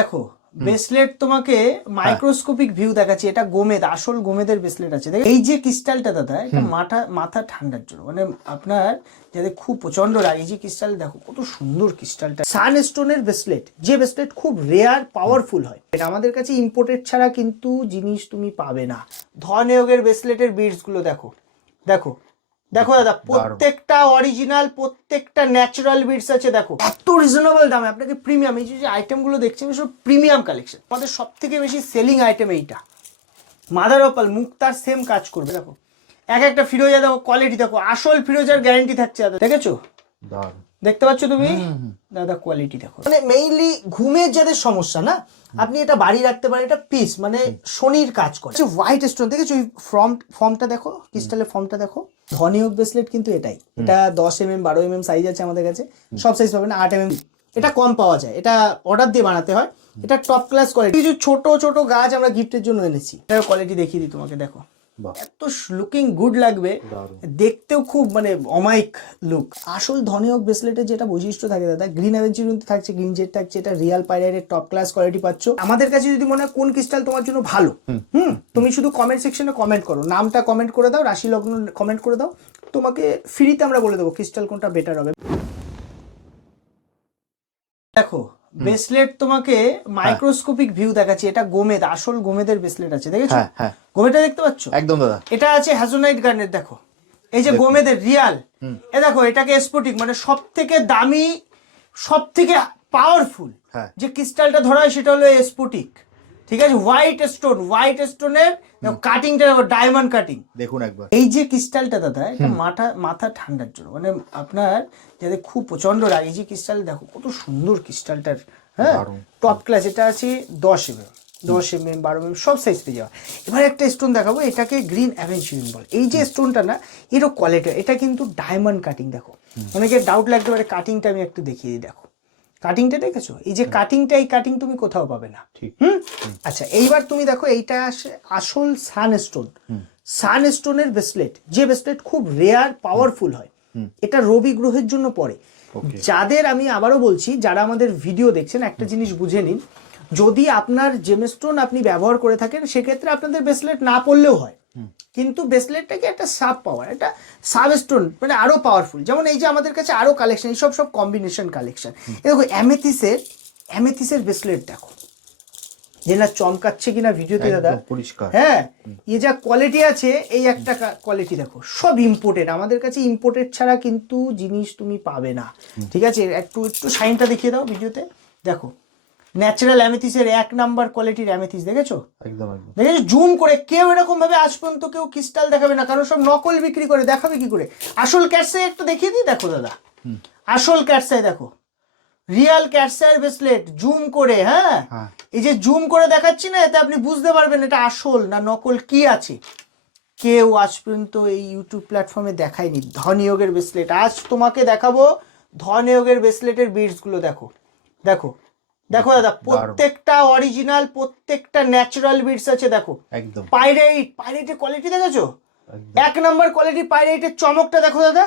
দেখো ব্রেসলেট তোমাকে microscopic view দেখাচ্ছি। এটা গোমেদ, আসল গোমেদের ব্রেসলেট আছে। দেখো এই যে ক্রিস্টালটা দাদা, এটা মাথা ঠান্ডার জন্য, মানে আপনার যাদের খুব প্রচন্ড রাগ, এই যে ক্রিস্টাল দেখো কত সুন্দর ক্রিস্টালটা। সানস্টোনের ব্রেসলেট, যে ব্রেসলেট খুব রেয়ার পাওয়ারফুল হয়, এটা আমাদের কাছে ইম্পোর্টেড ছাড়া কিন্তু জিনিস তুমি পাবে না। ধনয়োগের ব্রেসলেটের বিডস গুলো দেখো, দেখো দেখো দাদা, প্রত্যেকটা অরিজিনাল, প্রত্যেকটা ন্যাচারাল বিটস আছে। দেখো এত রিজনেবল দামে আপনাকে প্রিমিয়াম, এই যে আইটেমগুলো দেখছেন সব প্রিমিয়াম কালেকশন। আমাদের সব থেকে বেশি সেলিং আইটেম এইটা। মাদার অপাল মুক্তার সেম কাজ করবে। দেখো এক একটা ফিরোজা, দেখো কোয়ালিটি দেখো, আসল ফিরোজার গ্যারান্টি থাকছে দাদা। দেখেছো, দেখতে পাচ্ছ তুমি দাদা, কোয়ালিটি দেখো। মানে মেইনলি ঘুমের যাদের সমস্যা না, আপনি এটা বাড়ি রাখতে পারেন। এটা পিস মানে শনির কাজ করে। হোয়াইট স্টোন দেখেছো, ফর্মটা দেখো, ক্রিস্টালের ফর্মটা দেখো। ধনয়োগ ব্রেসলেট কিন্তু এটাই। এটা 10 mm 12 mm সাইজ আছে আমাদের কাছে, সব সাইজ পাবেন না। 8 mm এটা কম পাওয়া যায়, এটা অর্ডার দিয়ে বানাতে হয়। এটা টপ ক্লাস কোয়ালিটি। কিছু ছোট ছোট গাছ আমরা গিফটের জন্য এনেছি। এটার কোয়ালিটি দেখিয়ে দিই তোমাকে। দেখো এত লুকিং গুড লাগবে, দেখতেও খুব মানে অমায়িক লুক। আসল ধনয়োগ ব্রেসলেটের যেটা বৈশিষ্ট্য থাকে দাদা, গ্রিন অ্যাভেঞ্চুরিন থাকছে, গ্রিন জেড থাকছে, এটা রিয়াল পাইরাইটের টপ ক্লাস কোয়ালিটি পাচ্ছ। আমাদের কাছে যদি মনে হয় কোন ক্রিস্টাল তোমার জন্য ভালো, তুমি শুধু কমেন্ট সেকশনে কমেন্ট করো, নামটা কমেন্ট করে দাও, রাশি লগ্ন কমেন্ট করে দাও, তোমাকে ফ্রিতে আমরা বলে দেবো ক্রিস্টাল কোনটা বেটার হবে। দেখো ব্রেসলেট তোমাকে মাইক্রোস্কোপিক ভিউ দেখাচ্ছি। এটা গোমেদ, আসল গোমেদের ব্রেসলেট আছে। দেখেছো গোমেদটা দেখতে পাচ্ছ? একদম দাদা। এটা আছে হ্যাজোনাইট গার্নেট। দেখো এই যে গোমেদের রিয়াল, এ দেখো এটাকে স্ফটিক, মানে সব থেকে দামি, সব থেকে পাওয়ারফুল যে ক্রিস্টালটা ধরা হয় সেটা হলো স্ফটিক। ঠিক আছে, হোয়াইট স্টোন, হোয়াইট স্টোনের কাটিংটা দেখো, ডায়মন্ড কাটিং দেখুন একবার। এই যে ক্রিস্টালটা দাদা, এটা মাথা ঠান্ডার জন্য, মানে আপনার যাদের খুব প্রচন্ড রাগ, এই যে ক্রিস্টাল দেখো কত সুন্দর ক্রিস্টালটার। হ্যাঁ, টপ ক্লাস। এটা আছে 10 mm 12 mm সব সাইজ পেয়ে যাওয়া। এবার একটা স্টোন দেখাবো, এটাকে গ্রিন অ্যাভেঞ্চুরিন বলে। এই যে স্টোনটা না, এরও কোয়ালিটি, এটা কিন্তু ডায়মন্ড কাটিং। দেখো অনেকের ডাউট লাগতে পারে, কাটিংটা আমি একটু দেখিয়ে দিই। দেখো কাটিংটা দেখেছো, এই যে কাটিংটা, এই কাটিং তুমি কোথাও পাবে না। আচ্ছা এইবার তুমি দেখো, এইটা আসল সানস্টোনের ব্রেসলেট, যে ব্রেসলেট খুব রেয়ার পাওয়ারফুল হয়। এটা রবি গ্রহের জন্য পড়ে। যাদের, আমি আবারও বলছি, যারা আমাদের ভিডিও দেখছেন, একটা জিনিস বুঝে নিন, যদি আপনার জেমস্টোন আপনি ব্যবহার করে থাকেন, সেক্ষেত্রে আপনাদের ব্রেসলেট না পড়লেও হয়, কিন্তু ব্রেসলেটটাকে একটা সাব পাওয়ার, একটা সাব স্টোন, মানে আরো পাওয়ারফুল। যেমন এই যে আমাদের কাছে আরো কালেকশন, এইসব সব কম্বিনেশন কালেকশন। দেখো অ্যামেথিসের ব্রেসলেট দেখো, যে না চমকাচ্ছে কিনা ভিডিওতে দাদা, পরিষ্কার। হ্যাঁ, এই যা কোয়ালিটি আছে, এই একটা কোয়ালিটি দেখো, সব ইম্পোর্টেড। আমাদের কাছে ইম্পোর্টেড ছাড়া কিন্তু জিনিস তুমি পাবে না। ঠিক আছে, একটু একটু শাইনটা দেখিয়ে দাও ভিডিওতে। দেখো ন্যাচারাল অ্যামেথিসের 1 নাম্বার কোয়ালিটির অ্যামেথিস, দেখেছো? একদম দেখেছো, জুম করে। কেউ এরকম ভাবে আজ পর্যন্ত কেউ ক্রিস্টাল দেখাবে না, কারণ সব নকল বিক্রি করে, দেখাবে কি করে? আসল ক্যাটসাই একটু দেখিয়ে দিই। দেখো দাদা, আসল ক্যাটসাই দেখো, রিয়াল ক্যাটসাইয়ের ব্রেসলেট, জুম করে। হ্যাঁ, এই যে জুম করে দেখাচ্ছি না, এতে আপনি বুঝতে পারবেন এটা আসল না নকল কি আছে। কেউ আজ পর্যন্ত এই ইউটিউব প্ল্যাটফর্মে দেখায়নি ধনয়োগের ব্রেসলেট। আজ তোমাকে দেখাবো ধনয়োগের ব্রেসলেটের বিডস গুলো। দেখো দেখো দেখো দাদা, প্রত্যেকটা অরিজিনাল, প্রত্যেকটা ন্যাচারাল বিটস আছে। দেখো একদম পাইরাইটের কোয়ালিটি দেখেছো? 1 নাম্বার কোয়ালিটি পাইরাইটের চমকটা দেখো দাদা।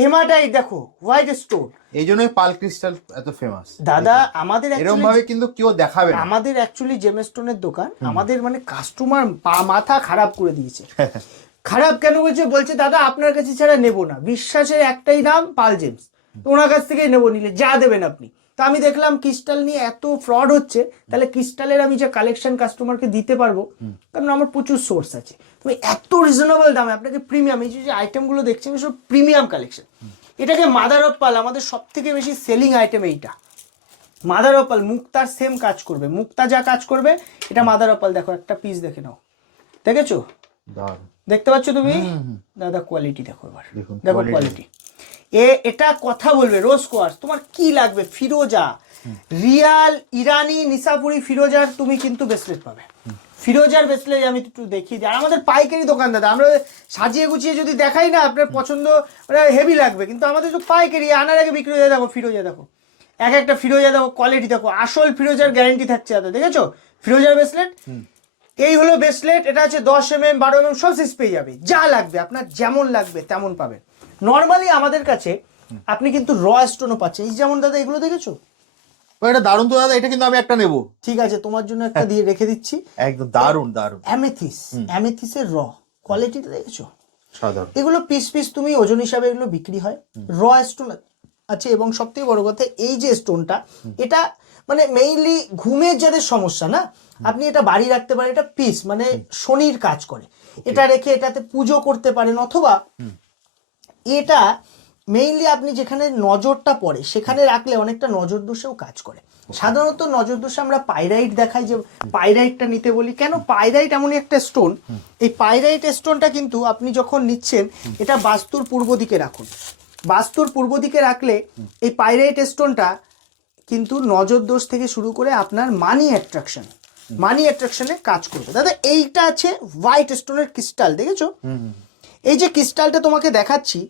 হেমাটাইট দেখো, হোয়াইট স্টোন, এই জন্যই পাল ক্রিস্টাল এত ফেমাস দাদা। আমাদের এরকম ভাবে কিন্তু কেউ দেখাবে না। আমাদের অ্যাকচুয়ালি জেমস্টোনের দোকান, আমাদের মানে কাস্টমার মাথা খারাপ করে দিয়েছে। খারাপ কেন বলছে দাদা আপনার কাছে ছাড়া নেবো না, বিশ্বাসের একটাই নাম পাল জেমস, ওনার কাছ থেকেই নেবো, নিলে যা দেবেন আপনি। তা আমি দেখলাম ক্রিস্টাল নিয়ে এত ফ্রড হচ্ছে, তাহলে ক্রিস্টালের আমি যে কালেকশন কাস্টমারকে দিতে পারবো, কারণ আমার প্রচুর সোর্স আছে। তুমি এত রিজনেবল দামে আপনাকে প্রিমিয়াম, এই যে আইটেমগুলো দেখছেন সব প্রিমিয়াম কালেকশন। এটাকে মাদার অফ পাল, আমাদের সব থেকে বেশি সেলিং আইটেম এইটা। মাদার অফ পাল মুক্তার সেম কাজ করবে, মুক্তা যা কাজ করবে এটা মাদার অফ পাল। দেখো একটা পিস দেখে নাও, দেখেছো? দেখতে পাচ্ছ তুমি দাদা, কোয়ালিটি দেখো। এবার দেখো কোয়ালিটি, এটা কথা বলবে। রোজ কোয়ার্স তোমার কি লাগবে, ফিরোজা, রিয়াল ইরানি নিসাপুরি ফিরোজার তুমি কিন্তু ব্রেসলেট পাবে। ফিরোজার ব্রেসলেট আমি একটু দেখিয়ে দিই। আর আমাদের পাইকারি দোকান দাদা, আমরা সাজিয়ে গুছিয়ে যদি দেখাই না, আপনার পছন্দ হেভি লাগবে, কিন্তু আমাদের তো পাইকারি, আনার আগে বিক্রি হয়ে। দেখো ফিরোজা দেখো, এক একটা ফিরোজা দেখো, কোয়ালিটি দেখো, আসল ফিরোজার গ্যারান্টি থাকছে দাদা। দেখেছো ফিরোজার ব্রেসলেট? এই হলো ব্রেসলেট। এটা আছে 10 mm 12 mm সব সাইজ পেয়ে যাবে, যা লাগবে আপনার, যেমন লাগবে তেমন পাবেন। নর্মালি আমাদের কাছে আপনি কিন্তু র স্টোনও পাচ্ছেন, এই যেমন দাদা এগুলো দেখেছো, এটা দারুণ তো দাদা, এটা কিন্তু আমি একটা নেবো। ঠিক আছে, তোমার জন্য একটা দিয়ে রেখে দিচ্ছি। একদম দারুণ দারুণ। অ্যামেথিসের র কোয়ালিটিটা দেখেছো? সাধারণ। এগুলো পিস পিস তুমি ওজন হিসাবে এগুলো বিক্রি হয়। র স্টোন আছে, এবং সবথেকে বড় কথা এই যে স্টোনটা, এটা মানে মেইনলি ঘুমের যাদের সমস্যা না, আপনি এটা বাড়ি রাখতে পারেন। এটা পিস মানে শনির কাজ করে, এটা রেখে এটাতে পুজো করতে পারেন, অথবা এটা মেইনলি আপনি যেখানে নজরটা পড়ে সেখানে রাখলে অনেকটা নজর দোষেও কাজ করে। সাধারণত নজর দোষে আমরা পাইরাইট দেখাই, যে পাইরাইটটা নিতে বলি কেন। পাইরাইট এমনই একটা স্টোন, এই পাইরাইট স্টোনটা কিন্তু আপনি যখন নিচ্ছেন এটা বাস্তুর পূর্ব দিকে রাখুন। বাস্তুর পূর্ব দিকে রাখলে এই পাইরাইট স্টোনটা কিন্তু নজর দোষ থেকে শুরু করে আপনার মানি অ্যাট্রাকশনে কাজ করবে। দাদা এইটা আছে হোয়াইট স্টোনের ক্রিস্টাল, দেখেছো? এই যে ক্রিস্টালটা তোমাকে দেখাচ্ছি,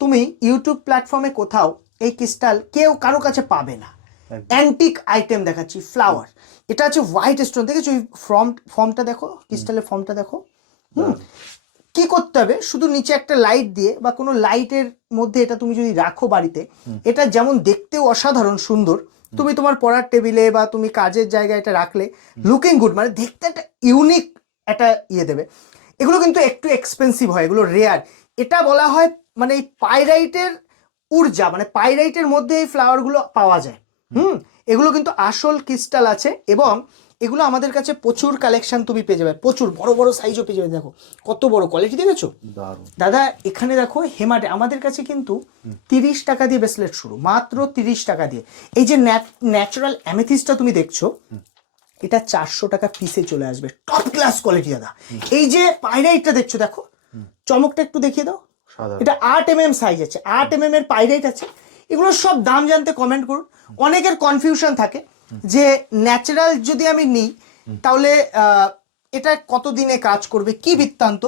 তুমি ইউটিউব প্ল্যাটফর্মে কোথাও এই ক্রিস্টাল কেউ কারো কাছে পাবে না। অ্যান্টিক আইটেম দেখাচ্ছি, ফ্লাওয়ার। এটা আছে হোয়াইট স্টোন, দেখেছো? ফর্মটা দেখো, ক্রিস্টালের ফর্মটা দেখো। কি করতে হবে, শুধু নিচে একটা লাইট দিয়ে বা কোনো লাইটের মধ্যে এটা তুমি যদি রাখো বাড়িতে, এটা যেমন দেখতেও অসাধারণ সুন্দর, তুমি তোমার পড়ার টেবিলে বা তুমি কাজের জায়গায় এটা রাখলে লুকিং গুড, মানে দেখতে একটা ইউনিক একটা ইয়ে দেবে। এগুলো কিন্তু একটু এক্সপেন্সিভ হয়, এগুলো রেয়ার। এটা বলা হয় মানে এই পাইরাইটের ঊর্জা, মানে পাইরাইটের মধ্যে এই ফ্লাওয়ারগুলো পাওয়া যায়। এগুলো কিন্তু আসল ক্রিস্টাল আছে, এবং এগুলো আমাদের কাছে প্রচুর কালেকশন তুমি পেয়ে যাবে, প্রচুর বড় বড় সাইজও পেয়ে যাবে। দেখো কত বড় কোয়ালিটি, দেখেছো? দাদা এখানে দেখো হেমাটে আমাদের কাছে কিন্তু 30 টাকা দিয়ে ব্রেসলেট শুরু, মাত্র 30 টাকা দিয়ে। এই যে ন্যাচারাল অ্যামেথিসটা তুমি দেখছো, এটা 400 টাকা পিসে চলে আসবে, টপ ক্লাস কোয়ালিটি দাদা। এই যে পাইরাইটটা দেখছো, দেখো চমকটা একটু দেখিয়ে দাও। এটা 8 mm সাইজ আছে, 8 mm এর পাইরাইট আছে। এগুলো সব দাম জানতে কমেন্ট করুন। অনেকের কনফিউশন থাকে যে ন্যাচারাল যদি আমি নিই তাহলে এটা কতদিনে কাজ করবে, কি বৃত্তান্ত।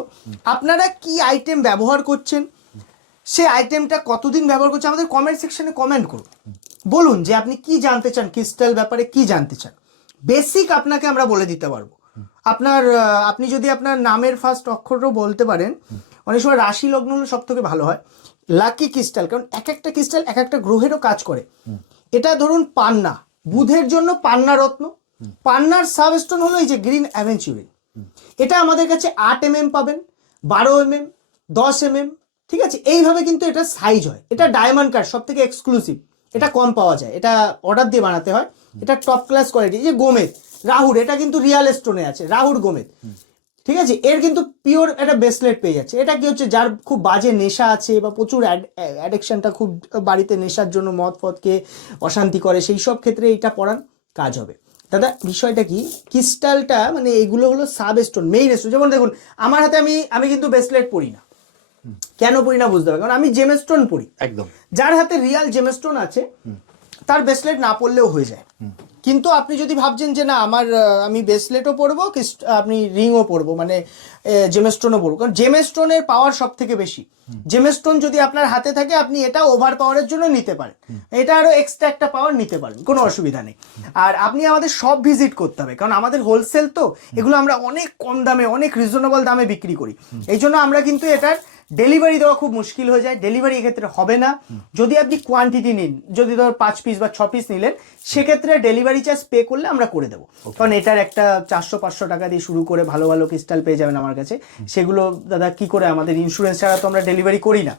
আপনারা কি আইটেম ব্যবহার করছেন, সে আইটেমটা কতদিন ব্যবহার করছে, আমাদের কমেন্ট সেকশনে কমেন্ট করুন, বলুন যে আপনি কি জানতে চান, ক্রিস্টাল ব্যাপারে কি জানতে চান। বেসিক আপনাকে আমরা বলে দিতে পারবো। আপনি যদি আপনার নামের ফার্স্ট অক্ষরও বলতে পারেন, অনেক সময় রাশি লগ্ন হলে সব থেকে ভালো হয়। লাকি ক্রিস্টাল, কারণ এক একটা ক্রিস্টাল এক একটা গ্রহেরও কাজ করে। এটা ধরুন পান্না, বুধের জন্য পান্না রত্ন। পান্নার সাবস্টোন হলো এই যে গ্রিন অ্যাভেঞ্চুরিন। এটা আমাদের কাছে 8 mm পাবেন, 12 mm, 10 mm, ঠিক আছে? এইভাবে কিন্তু এটা সাইজ হয়। এটা ডায়মন্ড কাট, সব থেকে এক্সক্লুসিভ, এটা কম পাওয়া যায়, এটা অর্ডার দিয়ে বানাতে হয়। এটা টপ ক্লাস কোয়ালিটি। এই যে গোমেদ রাহুর, এটা কিন্তু রিয়াল স্টোনে আছে, রাহুর গোমেদ, ঠিক আছে? এর কিন্তু পিওর একটা ব্রেসলেট পেয়ে যাচ্ছে। এটা কি হচ্ছে, যার খুব বাজে নেশা আছে বা প্রচুর অ্যাডিকশনটা খুব বাড়িতে, নেশার জন্য মদ ফদকে অশান্তি করে, সেই সব ক্ষেত্রে এইটা পরান, কাজ হবে। দাদা বিষয়টা কি, ক্রিস্টালটা মানে এইগুলো হলো সাব স্টোন, মেইন স্টোন। যেমন দেখুন আমার হাতে আমি কিন্তু ব্রেসলেট পরি না, কেন পরি না বুঝতে হবে, কারণ আমি জেমস্টোন পরি। একদম। যার হাতে রিয়াল জেমস্টোন আছে তার ব্রেসলেট না পরলেও হয়ে যায়। কিন্তু আপনি যদি ভাবছেন যে না আমি ব্রেসলেটও পরবো, আপনি রিংও পরবো, মানে জেমস্টোনও পরবো, কারণ জেমস্টোনের পাওয়ার সব থেকে বেশি। জেমস্টোন যদি আপনার হাতে থাকে আপনি এটা ওভার পাওয়ারের জন্য নিতে পারেন, এটা আরো এক্সট্রা একটা পাওয়ার নিতে পারেন, কোনো অসুবিধা নেই। আর আপনি আমাদের সব ভিজিট করতে হবে, কারণ আমাদের হোলসেল তো, এগুলো আমরা অনেক কম দামে, অনেক রিজনেবল দামে বিক্রি করি। এই জন্য আমরা কিন্তু এটার ডেলিভারি দেওয়া খুব মুশকিল হয়ে যায়, ডেলিভারি এক্ষেত্রে হবে না। যদি আপনি কোয়ান্টিটি নিন, যদি ধর 5 পিস বা 6 পিস নিলেন, সেক্ষেত্রে ডেলিভারি চার্জ পে করলে আমরা করে দেবো। কারণ এটার একটা 400-500 টাকা দিয়ে শুরু করে ভালো ভালো ক্রিস্টাল পেয়ে যাবেন আমার কাছে। সেগুলো দাদা কি করে, আমাদের ইন্স্যুরেন্স ছাড়া তো আমরা ডেলিভারি করি না,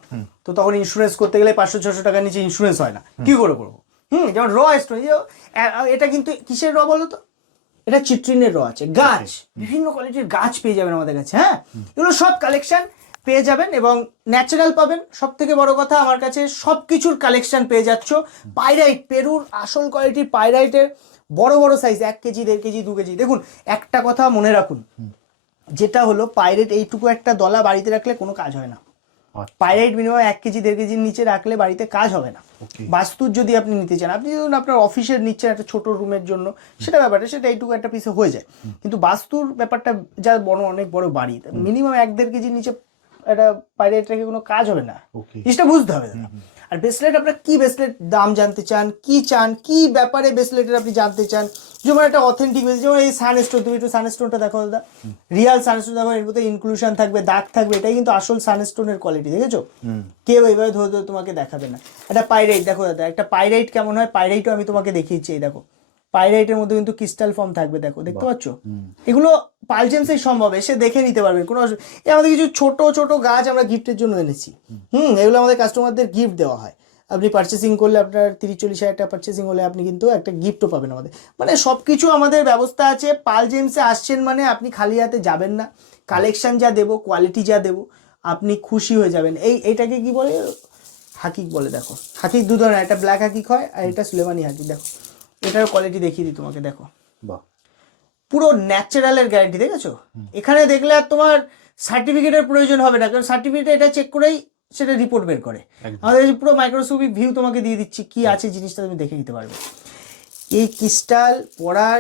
তো তখন ইন্স্যুরেন্স করতে গেলে 500-600 টাকার নিচে ইন্স্যুরেন্স হয় না, কি করে করবো? যেমন র স্টোন, এটা কিন্তু কিসের র বলো তো? এটা চিট্রিনের র আছে, গাছ, বিভিন্ন কোয়ালিটির গাছ পেয়ে যাবেন আমাদের কাছে। হ্যাঁ, এগুলো সব কালেকশন পেয়ে যাবেন এবং ন্যাচারাল পাবেন। সব থেকে বড় কথা, আমার কাছে সব কিছুর কালেকশন পেয়ে যাচ্ছ। পাইরাইট, পেরুর আসল কোয়ালিটির পাইরাইটের বড় বড় সাইজ, 1 কেজি, 1.5 কেজি, 2 কেজি। দেখুন একটা কথা মনে রাখুন, যেটা হলো পাইরাইট এইটুকু একটা দলা বাড়িতে রাখলে কোনো কাজ হয় না। পাইরাইট মিনিমাম 1 কেজি, 1.5 কেজির নিচে রাখলে বাড়িতে কাজ হবে না। বাস্তুর যদি আপনি নিতে চান, আপনি ধরুন আপনার অফিসের নিচ্ছেন একটা ছোট রুমের জন্য, সেটা ব্যাপারটা, সেটা এইটুকু একটা পিসে হয়ে যায়। কিন্তু বাস্তুর ব্যাপারটা, যা বড় অনেক বড় বাড়ি, মিনিমাম 1-1.5 কেজির নিচে এটা পাইরাইট রেখে কোনো কাজ হবে না, জিনিসটা বুঝতে হবে। আর ব্রেসলেট, আপনার কি ব্রেসলেট দাম জানতে চান, কি চান, কি ব্যাপারে ব্রেসলেটের আপনি জানতে চান, যেমন একটা অথেন্টিক বেস, যেমন এই সানস্টোন, তুমি একটু সানস্টোনটা দেখো দাদা, রিয়াল সানস্টোন দেখো, এর মধ্যে ইনক্লুশন থাকবে, দাগ থাকবে, এটাই কিন্তু আসল সানস্টোনের কোয়ালিটি, দেখেছো? কেউ এইভাবে ধরে ধরে তোমাকে দেখাবে না। একটা পাইরাইট দেখো দাদা, একটা পাইরাইট কেমন হয়, পাইরাইটও আমি তোমাকে দেখিয়েছি, এই দেখো পাইরাইটের মধ্যে কিন্তু ক্রিস্টাল ফর্ম থাকবে, দেখো, দেখতে পাচ্ছ? এগুলো পালজেমসেই সম্ভব, এসে দেখে নিতে পারবেন, কোনো এই আমাদের কিছু ছোট ছোট গাছ আমরা গিফটের জন্য এনেছি। এগুলো আমাদের কাস্টমারদের গিফট দেওয়া হয়। আপনি পারচেসিং করলে আপনার 30-40 হাজার টাকা পারচেসিং হলে আপনি কিন্তু একটা গিফটও পাবেন আমাদের, মানে সব কিছু আমাদের ব্যবস্থা আছে। পালজেমসে আসছেন মানে আপনি খালি হাতে যাবেন না, কালেকশন যা দেবো, কোয়ালিটি যা দেবো, আপনি খুশি হয়ে যাবেন। এইটাকে কি বলে, হাকিক বলে, দেখো হাকিক দু ধরনের, একটা ব্ল্যাক হাকিক হয় আর এটা সুলেমানি হাকিক। দেখো এটার কোয়ালিটি দেখিয়ে দিই তোমাকে, দেখো বাহ, পুরো ন্যাচারালের গ্যারান্টি, দেখেছো? এখানে দেখলে আর তোমার সার্টিফিকেটের প্রয়োজন হবে না, কারণ সার্টিফিকেট এটা চেক করেই সেটা রিপোর্ট বের করে। আমাদের পুরো মাইক্রোস্কোপিক ভিউ তোমাকে দিয়ে দিচ্ছি, কি আছে জিনিসটা তুমি দেখে নিতে পারবে। এই ক্রিস্টাল পড়ার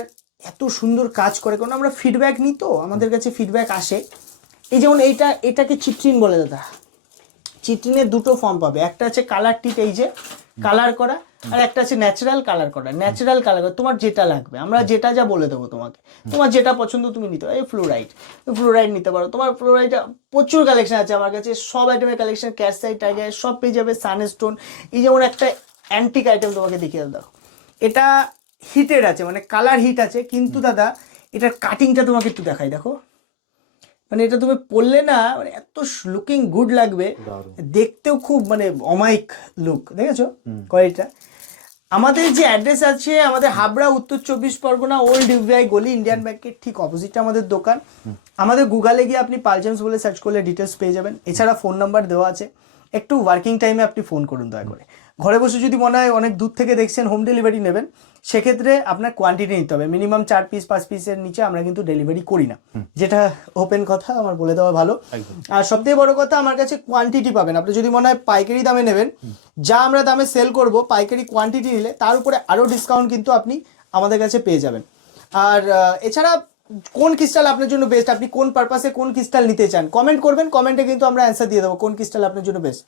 এত সুন্দর কাজ করে, কারণ আমরা ফিডব্যাক নিই, তো আমাদের কাছে ফিডব্যাক আসে। এই যেমন এটাকে চিট্রিন বলে দাদা, চিট্রিনের দুটো ফর্ম পাবে, একটা আছে কালার টিট, এই যে কালার করা, আর একটা আছে ন্যাচারাল কালার করা। ন্যাচারাল কালার করা তোমার যেটা লাগবে, আমরা যেটা যা বলে দেবো তোমাকে, তোমার যেটা পছন্দ তুমি নিতে পারো। এই ফ্লোরাইড নিতে পারো, তোমার ফ্লোরাইড প্রচুর কালেকশন আছে আমার কাছে, সব আইটেমের কালেকশন, ক্যাটসাইট, টাইগার সব পেয়ে যাবে, সানস্টোন। এই যেমন একটা অ্যান্টিক আইটেম তোমাকে দেখিয়ে দাও, এটা হিটেড আছে, মানে কালার হিট আছে, কিন্তু দাদা এটার কাটিংটা তোমাকে একটু দেখাই, দেখো, মানে এটা তুমি পরলে না, মানে এত লুকিং গুড লাগবে, দেখতেও খুব মানে অমায়িক লুক, দেখেছো কোয়ালিটিটা। আমাদের যে অ্যাড্রেস আছে, আমাদের হাবড়া, উত্তর 24 পরগনা, ওল্ড ইউভিআই গলি, ইন্ডিয়ান ব্যাংকের ঠিক অপোজিটে আমাদের দোকান। আমাদের গুগলে গিয়ে আপনি পালজেমস বলে সার্চ করলে ডিটেলস পেয়ে যাবেন। এছাড়া ফোন নাম্বার দেওয়া আছে, একটু ওয়ার্কিং টাইমে আপনি ফোন করুন দয়া করে। ঘরে বসে যদি মনে হয় অনেক দূর থেকে দেখছেন, হোম ডেলিভারি নেবেন, সেক্ষেত্রে আপনার কোয়ান্টিটি নিতে হবে, মিনিমাম 4 পিস 5 পিসের নিচে আমরা কিন্তু ডেলিভারি করি না, যেটা ওপেন কথা আমার বলে দেওয়া ভালো। আর সবথেকে বড় কথা, আমার কাছে কোয়ান্টিটি পাবেন। আপনি যদি মনে হয় পাইকারি দামে নেবেন, যা আমরা দামে সেল করব, পাইকারি কোয়ান্টিটি নিলে তার উপরে আরও ডিসকাউন্ট কিন্তু আপনি আমাদের কাছে পেয়ে যাবেন। আর এছাড়া কোন ক্রিস্টাল আপনার জন্য বেস্ট, আপনি কোন পারপাসে কোন ক্রিস্টাল নিতে চান, কমেন্ট করবেন, কমেন্টে কিন্তু আমরা অ্যান্সার দিয়ে দেবো কোন ক্রিস্টাল আপনার জন্য বেস্ট।